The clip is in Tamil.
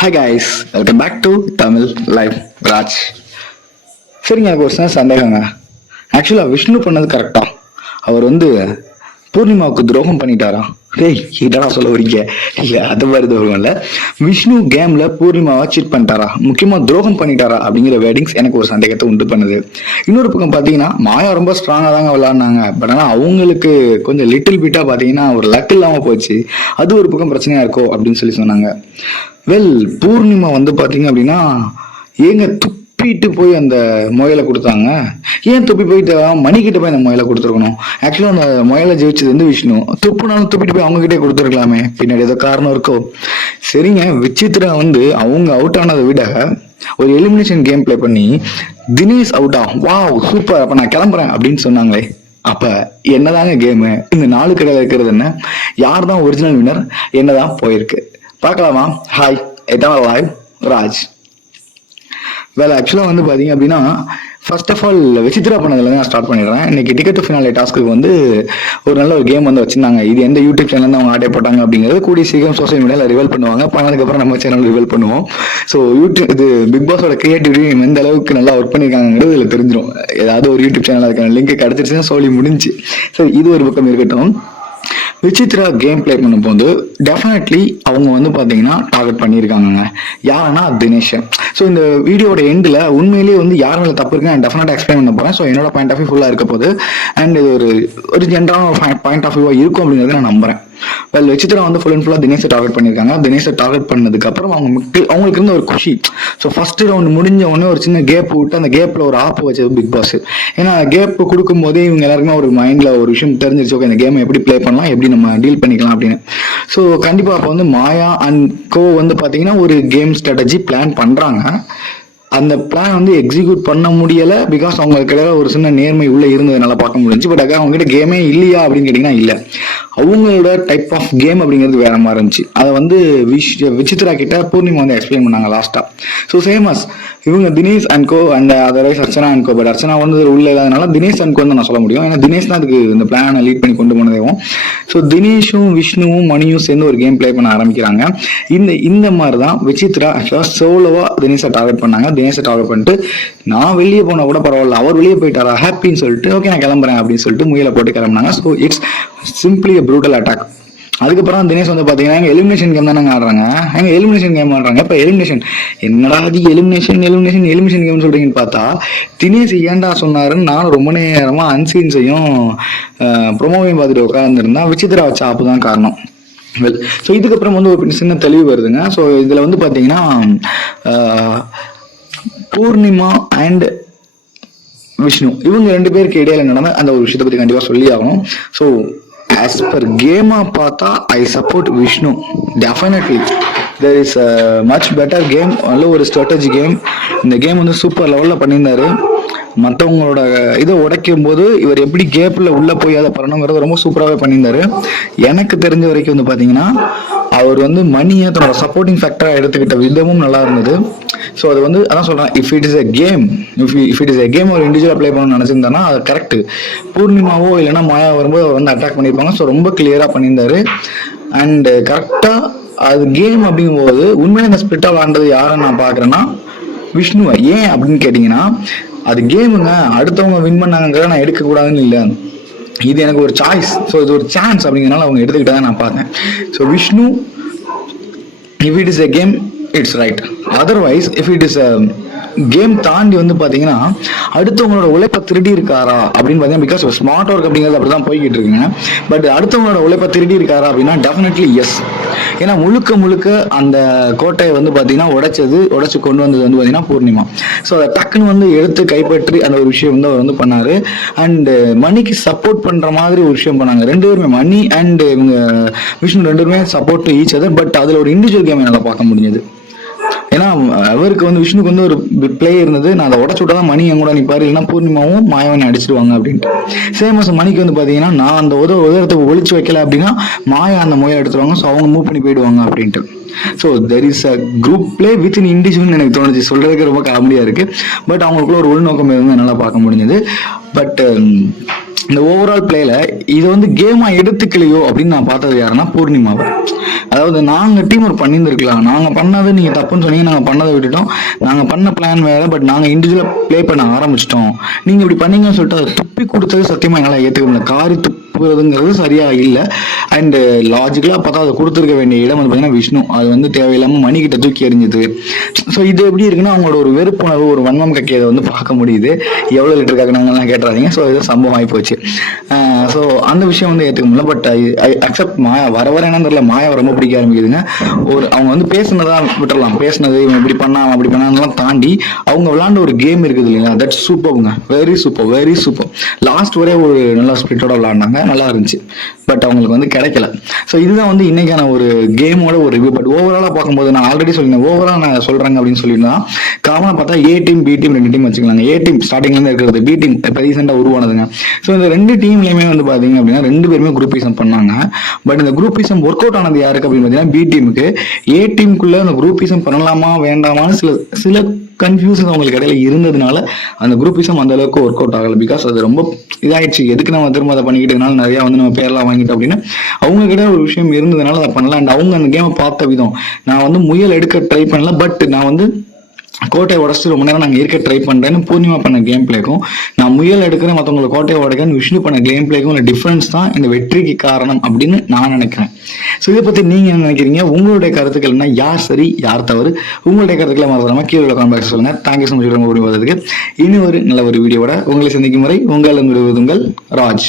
Hi guys, welcome back to Tamil live Raj. சரிங்க, எனக்கு ஒரு சின்ன சந்தேகங்க. ஆக்சுவலாக விஷ்ணு பண்ணது கரெக்டா? அவர் பூர்ணிமாவுக்கு துரோகம் பண்ணிட்டாரா? டேய், இதெல்லாம் சொல்ல வரீங்க? இல்லை, அது மாதிரி துரோகம் இல்லை. விஷ்ணு கேம்ல பூர்ணிமாவை சீட் பண்ணிட்டாரா, முக்கியமாக துரோகம் பண்ணிட்டாரா அப்படிங்கிற வேர்டிங்ஸ் எனக்கு ஒரு சந்தேகத்தை உண்டு பண்ணுது. இன்னொரு பக்கம் பார்த்தீங்கன்னா மாயா ரொம்ப ஸ்ட்ராங்காக தாங்க விளாட்னாங்க. பட் ஆனால் அவங்களுக்கு கொஞ்சம் லிட்டில் பிட்டாக பார்த்தீங்கன்னா ஒரு லக் இல்லாமல் போச்சு. அது ஒரு பக்கம் பிரச்சனையாக இருக்கோ அப்படின்னு சொன்னாங்க. பூர்ணிமா பார்த்தீங்க அப்படின்னா ஏங்க துப்பிட்டு போய் அந்த முயலை கொடுத்தாங்க. ஏன் துப்பி போயிட்டு மணிக்கிட்ட போய் அந்த முயலை கொடுத்துருக்கணும்? ஆக்சுவலாக அந்த முயலை ஜெயிச்சது விஷ்ணு. துப்புனாலும் துப்பிட்டு போய் அவங்க கிட்டே கொடுத்துருக்கலாமே. பின்னாடி ஏதோ காரணம் இருக்கோ? சரிங்க, விசித்ரா அவங்க அவுட் ஆனதை விட ஒரு எலிமினேஷன் கேம் பிளே பண்ணி தினேஷ் அவுட்டா, வாவ் சூப்பர், அப்ப நான் கிளம்புறேன் அப்படின்னு சொன்னாங்களே. அப்ப என்னதாங்க கேமு? இந்த 4 கடையில் இருக்கிறது என்ன? யார் தான் ஒரிஜினல் வின்னர்? என்னதான் போயிருக்கு பார்க்கலாமா? ஹாய், இதான் லைவ் ராஜ். ஆக்சுவலாக பார்த்தீங்க அப்படின்னா ஃபர்ஸ்ட் ஆஃப் ஆல் விசித்ரா பண்ணதுல நான் ஸ்டார்ட் பண்ணிடுறேன். இன்னைக்கு டிக்கெட் டு ஃபினாலே டாஸ்க்கு ஒரு நல்ல ஒரு கேம் வச்சிருந்தாங்க. இது எந்த யூடியூப் சேனல் அவங்க ஆட்டே போட்டாங்க அப்படிங்கிறது கூடிய சீக்கிரம் சோசியல் மீடியாவில் ரிவீல் பண்ணுவாங்க. பண்ணதுக்கப்புறம் நம்ம சேனல் ரிவீல் பண்ணுவோம். ஸோ யூடியூப் இது பிக் பாஸோட கிரியேட்டிவிட்டி எந்த அளவுக்கு நல்லா ஒர்க் பண்ணியிருக்காங்கிறது இதில் தெரிஞ்சிடும். ஏதாவது ஒரு யூடியூப் சேனல் அதுக்கான லிங்க் கிடச்சிருச்சுன்னா சொல்லி முடிஞ்சு. ஸோ இது ஒரு பக்கம் இருக்கட்டும். விசித்ரா கேம் பிளே பண்ணும்போது டெஃபினெட்லி அவங்க பார்த்தீங்கன்னா டார்கெட் பண்ணியிருக்காங்க. யாருன்னா தினேஷ். ஸோ இந்த வீடியோட எண்டில் உண்மையிலேயே யார் மேலே தப்பு இருக்கு நான் டெஃபினட்டாக எக்ஸ்பிளைன் பண்ண போகிறேன். ஸோ என்னோட பாயிண்ட் ஆஃப் வியூ ஃபுல்லாக இருக்க போது. அண்ட் இது ஒரு ஜென்ரலான பாயிண்ட் ஆஃப் வியூவாக இருக்கும் அப்படிங்கிறத நான் நம்புறேன். விசித்ரா ஃபுல் அண்ட் ஃபுல்லாக தினேஷை டார்கெட் பண்ணியிருக்காங்க. தினேஷை டார்கெட் பண்ணதுக்கு அப்புறம் அவங்களுக்கு இருந்த ஒரு குஷி. ஸோ ஃபர்ஸ்ட் ரவுண்ட் முடிஞ்ச உடனே ஒரு சின்ன கேப் விட்டு அந்த கேப்ல ஒரு ஆப் வச்சது பிக் பாஸ். ஏன்னா கேப் கொடுக்கும் போதே இவங்க எல்லாருக்குமே ஒரு மைண்ட்ல ஒரு விஷயம் தெரிஞ்சிருச்சு. ஓகே, இந்த கேம் எப்படி பிளே பண்ணலாம், எப்படி நம்ம டீல் பண்ணிக்கலாம் அப்படின்னு. ஸோ கண்டிப்பா அப்போ மாயா அண்ட் கோ பாத்தீங்கன்னா ஒரு கேம் ஸ்ட்ராட்டஜி பிளான் பண்றாங்க. அந்த பிளான் எக்ஸிக்யூட் பண்ண முடியல. பிகாஸ் அவங்களுக்கு இடையில ஒரு சின்ன நேர்மை உள்ள இருந்ததுனால பார்க்க முடிஞ்சு. பட் அவங்க கிட்ட கேமே இல்லையா அப்படின்னு கேட்டீங்கன்னா இல்ல. அவங்களோட டைப் ஆஃப் கேம் அப்படிங்கிறது வேற மாதிரி இருந்துச்சு. அதை விசித்ரா கிட்ட பூர்ணிமா எக்ஸ்பிளைன் பண்ணாங்க லாஸ்டா. ஸோ சேமஸ் இவங்க Dinesh and co and otherwise Archana and co. But Archana உள்ள இல்லாதனால தினேஷ் அண்ட் கோ நான் சொல்ல முடியும். ஏன்னா தினேஷ் தான் அதுக்கு இந்த பிளானை லீட் பண்ணி கொண்டு போனதேவும். ஸோ தினேஷும் விஷ்ணுவும் மணியும் சேர்ந்து ஒரு கேம் பிளே பண்ண ஆரம்பிக்கிறாங்க. இந்த மாதிரி தான் விசித்ரா ஆக்சுவலா சோலோவா தினேஷை டார்கெட் பண்ணாங்க. தினேஷை டார்கெட் பண்ணிட்டு நான் வெளியே போனா கூட பரவாயில்ல, அவர் வெளியே போயிட்டாரா ஹாப்பின்னு சொல்லிட்டு ஓகே நான் கிளம்புறேன் அப்படின்னு சொல்லிட்டு முயலை போட்டு கிளம்புனாங்க. So it's simply brutal attack. அதுக்கப்புறம் தினேஷ் பாத்தீங்கன்னா எலிமினேஷன் கேம் தான் ஆடுறாங்க. எலிமினேஷன் கேம் ஆடுறாங்க. இப்ப எலிமினேஷன் என்னடா அது எலிமினேஷன் கேம் சொல்றீங்கன்னு பார்த்தா தினேஷ் ஏன்டா சொன்னாருன்னு நானும் ரொம்ப நேரமா அன்சீன்ஸையும் ப்ரொமோவையும் பார்த்துட்டு உட்காந்துருந்தா விசித்ரா வச்ச ஆப்பு தான் காரணம். ஸோ இதுக்கப்புறம் ஒரு சின்ன தெளிவு வருதுங்க. ஸோ இதுல பாத்தீங்கன்னா பூர்ணிமா அண்ட் விஷ்ணு இவங்க 2 பேருக்கு இடையில நடந்த அந்த ஒரு விஷயத்தை பத்தி கண்டிப்பா சொல்லி ஆகணும். ஸோ as per கேமா பார்த்தா I support Vishnu. Definitely there is a much better game. நல்ல ஒரு ஸ்ட்ராட்டஜி கேம். இந்த கேம் சூப்பர் லெவல்ல பண்ணியிருந்தாரு. மற்றவங்களோட இதை உடைக்கும் போது இவர் எப்படி கேப்ல உள்ள போய் அதை பண்ணணுங்கிறத ரொம்ப சூப்பராகவே பண்ணியிருந்தாரு. எனக்கு தெரிஞ்ச வரைக்கும் பாத்தீங்கன்னா அவர் மணியை தன்னோட சப்போர்ட்டிங் ஃபேக்டரா எடுத்துக்கிட்ட விதமும் நல்லா இருந்தது. ஸோ அது அதான் சொல்றேன், if it is a game ஒரு இண்டிவிஜுவலா பிளே பண்ணணும்னு நினைச்சிருந்தானா அது கரெக்ட். பூர்ணிமாவோ இல்லைன்னா மாயா வரும்போது அவர் அட்டாக் பண்ணியிருப்பாங்க. ஸோ ரொம்ப கிளியரா பண்ணியிருந்தாரு. அண்ட் கரெக்டா அது கேம் அப்படிங்கும்போது உண்மையிலே இந்த ஸ்பிரிட்டா விளாண்டது யாருன்னு நான் பாக்குறேன்னா விஷ்ணுவை. ஏன் அப்படின்னு கேட்டீங்கன்னா அது கேமுங்க, அடுத்தவங்க வின் பண்ணாங்கிறத நான் எடுக்கக்கூடாதுன்னு இல்லை, இது எனக்கு ஒரு சாய்ஸ். ஸோ இது ஒரு சான்ஸ் அப்படிங்கிறனால அவங்க எடுத்துக்கிட்டதான் நான் பார்த்தேன். So Vishnu if it is a game it's right. Otherwise if it is game தாண்டி பாத்தீங்கன்னா அடுத்தவங்களோட உழைப்பை திருடி இருக்காரா அப்படின்னு பாத்தீங்கன்னா பிகாஸ் ஸ்மார்ட் ஒர்க் அப்படிங்கிறது அப்படிதான் போய்கிட்டு இருக்குங்க. பட் அடுத்தவங்களோட உழைப்பை திருடி இருக்காரா அப்படின்னா டெஃபினெட்லி எஸ். ஏன்னா முழுக்க அந்த கோட்டையை பாத்தீங்கன்னா உடைச்சு கொண்டு வந்தது பாத்தீங்கன்னா பூர்ணிமா. ஸோ அதை டக்குன்னு எடுத்து கைப்பற்றி அந்த ஒரு விஷயம் அவர் பண்ணாரு. அண்ட் மணிக்கு சப்போர்ட் பண்ற மாதிரி ஒரு விஷயம் பண்ணாங்க. 2 பேருமே மணி அண்ட் இவங்க விஷ்ணு 2 பேருமே support to each other. But அதுல ஒரு இண்டிவிஜுவல் கேம் என்னால பார்க்க முடிஞ்சது. ஏன்னா அவருக்கு விஷ்ணுக்கு ஒரு பிளே இருந்தது, நான் அதை உடச்சு விட்டாதான் மணி என் கூட நிப்பாரு, இல்லைன்னா பூர்ணிமாவும் மாயாவை அடிச்சிடுவாங்க அப்படின்ட்டு. சேமஸ் மணிக்கு பாத்தீங்கன்னா நான் அந்த உதரத்துக்கு ஒழிச்சு வைக்கல அப்படின்னா மாயா அந்த முயலை எடுத்துருவாங்க. ஸோ அவங்க மூவ் பண்ணி போயிடுவாங்க அப்படின்ட்டு. So there is a group play with in individual எனக்கு தோணுச்சு. சொல்றதுக்கு ரொம்ப காமெடியா இருக்கு. பட் அவங்களுக்குள்ள ஒரு உள்நோக்கம் எதுவும் என்னால் பார்க்க முடிஞ்சது. பட் இந்த ஓவரால் பிளேல இது வந்து கேமா எடுத்துக்கலையோ அப்படின்னு நான் பார்த்தது யாருன்னா பூர்ணிமாவை. அதாவது நாங்க டீம் ஒர்க் பண்ணியிருந்திருக்கலாம், நாங்க பண்ணது நீங்க தப்புன்னு சொன்னீங்க, நாங்க பண்ணதை விட்டுட்டோம், நாங்க பண்ண பிளான் வேற, பட் நாங்க இண்டிவிஜுவலா ப்ளே பண்ண ஆரம்பிச்சிட்டோம், நீங்க இப்படி பண்ணீங்கன்னு சொல்லிட்டு அதை துப்பி கொடுத்தது சத்தியமா என்னால ஏத்துக்க முடியல. காரி துப்புறதுங்கிறது சரியா இல்லை. அண்ட் லாஜிக்கலா பார்த்தா அதை கொடுத்துருக்க வேண்டிய இடம் வந்து பார்த்தீங்கன்னா விஷ்ணு, அது வந்து தேவையில்லாம மணிக்கிட்ட தூக்கி எறிஞ்சது. ஸோ இது எப்படி இருக்குன்னா அவங்களோட ஒரு வெறுப்புணர்வு, ஒரு வன்மம் கக்கியதை வந்து பார்க்க முடியுது. எவ்வளவு லிட்டர் காக்கினாங்கலாம் கேட்டுறாதீங்க. ஸோ இது சம்பவம் ஆகி போச்சு. ஸோ அந்த விஷயம் வந்து ஏற்றுக்க முடியல. But I accept. மாயா வர என்னன்னு தெரியல, மாயாவை ரொம்ப பிடிக்க ஆரம்பிக்குதுங்க. அவங்க வந்து பேசுனதா விட்டுறலாம், பேசுனது இவன் இப்படி பண்ணா அப்படி பண்ணான்லாம் தாண்டி அவங்க விளாண்ட ஒரு கேம் இருக்குது இல்லைங்களா, தட் சூப்பர்ங்க. Very super, very super. Last வரை ஒரு நல்ல ஸ்பிரிட்டோட விளாண்டாங்க, நல்லா இருந்துச்சு. பட் அவங்களுக்கு வந்து கிடைக்கல. ஸோ இதுதான் வந்து இன்னைக்கான ஒரு கேமோட ஒரு ரிவ்யூ. பட் ஓவராலாக பார்க்கும்போது நான் ஆல்ரெடி சொல்லியிருந்தேன், ஓவரால் நான் சொல்றாங்க அப்படின்னு சொல்லியிருந்தா காமனாக பார்த்தா A team B team 2 team வச்சுக்கலாங்க. ஏ டீம் ஸ்டார்டிங்லேருந்து இருக்கிறது, பி டீம் இப்போ ரீசெண்டாக உருவானதுங்க. ஸோ இந்த 2 டீம்லையுமே வந்து பார்த்தீங்க அப்படின்னா 2 பேருமே குரூப்பிசம் பண்ணாங்க. பட் இந்த குரூப்பிசம் ஒர்க் அவுட் ஆனது யாருக்கு அப்படின்னு பார்த்தீங்கன்னா பி டீமுக்கு. ஏ டீமுக்குள்ள அந்த குரூப்பிசம் பண்ணலாமா வேண்டாமான்னு சில கன்ஃபியூஷன் அவங்களுக்கு இடையில இருந்ததுனால அந்த குரூப்பிசம் அந்த அளவுக்கு ஒர்க் அவுட் ஆகலை. பிகாஸ் அது ரொம்ப இதாயிடுச்சு. எதுக்கு நம்ம திரும்ப அதை பண்ணிக்கிட்டதுனால நிறைய வந்து நம்ம பேர்லாம் வாங்கிட்டோம் அப்படின்னு அவங்க கிட்ட ஒரு விஷயம் இருந்ததுனால அதை பண்ணலாம். அண்ட் அவங்க அந்த கேமை பார்த்த விதம், நான் வந்து முயல் எடுக்க ட்ரை பண்ணல, பட் நான் வந்து கோட்டையை உடச்சிட்டு ரொம்ப நேரம் நாங்கள் இருக்க ட்ரை பண்ணுறேன்னு பூர்ணிமா பண்ண கேம் பிளேக்கும், நான் முயல் எடுக்கிறேன் மற்றவங்களை கோட்டையை உடைக்கன்னு விஷ்ணு பண்ண கேம் பிளேக்கும் உள்ள டிஃப்ரென்ஸ் தான் இந்த வெற்றிக்கு காரணம் அப்படின்னு நான் நினைக்கிறேன். ஸோ இதை பற்றி நீங்கள் என்ன நினைக்கிறீங்க? உங்களுடைய கருத்துக்கள் என்ன? யார் சரி யார் தவறு? உங்களுடைய கருத்துக்களை மறந்துடாம கீழே உள்ள கமெண்ட் பாக்ஸ் சொல்லுங்கள். Thank you so much. இனி ஒரு நல்ல ஒரு வீடியோவோட உங்களை சந்திக்கும் முறை உங்கள் ராஜ்.